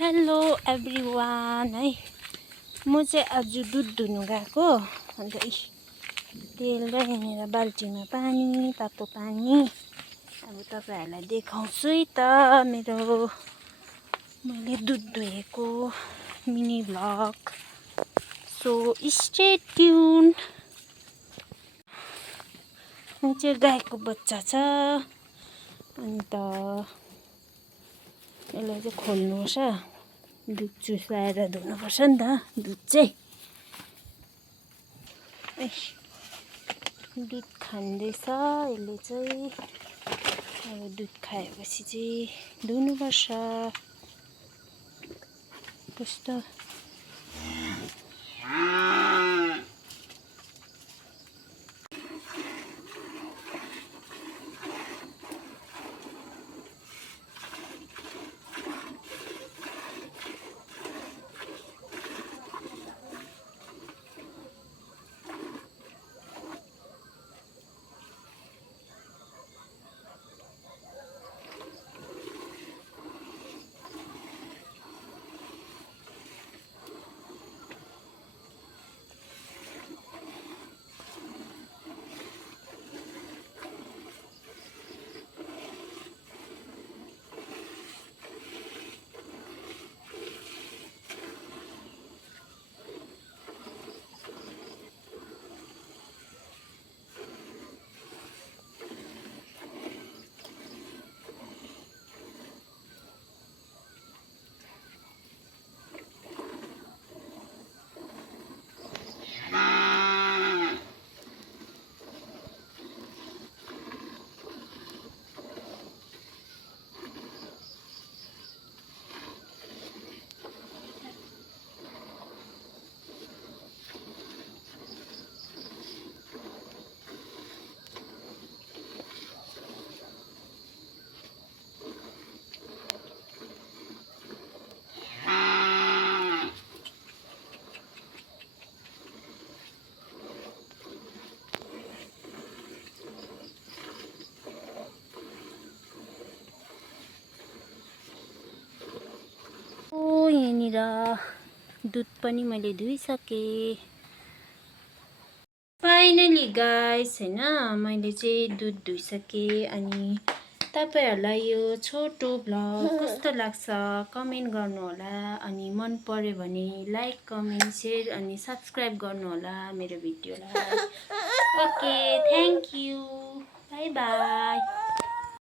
Hello everyone है म चाहिँ आज दुध दुहुनु गएको अन्त तेल र यहाँनिर बाल्टीमा पानी तातो पानी अब तपाईहरुलाई देखाउँछु है त मैले दुध दुहेको mini vlog so stay tuned. यो चाहिँ गाईको बच्चा छ अन्त यसलाई चाहिँ खोल्नुपर्छ दुध चुसाएर धुनुपर्छ नि त दुध चाहिँ दुध खाँदैछ यसले चाहिँ अब दुध खाएपछि चाहिँ धुनुपर्छ कस्तो यहाँनिर दुध पनि मैले धुइसकेँ फाइनली गाइस हैन मैले चाहिँ दुध धुइसकेँ अनि तपाईहरुलाई यो छोटो भ्लग कस्तो लाग्छ कमेन्ट गर्नु होला अनि मन पर्यो भने लाइक कमेन्ट शेयर अनि सब्स्क्राइब गर्नु होला मेरो भिडियोलाई okay thank you bye bye.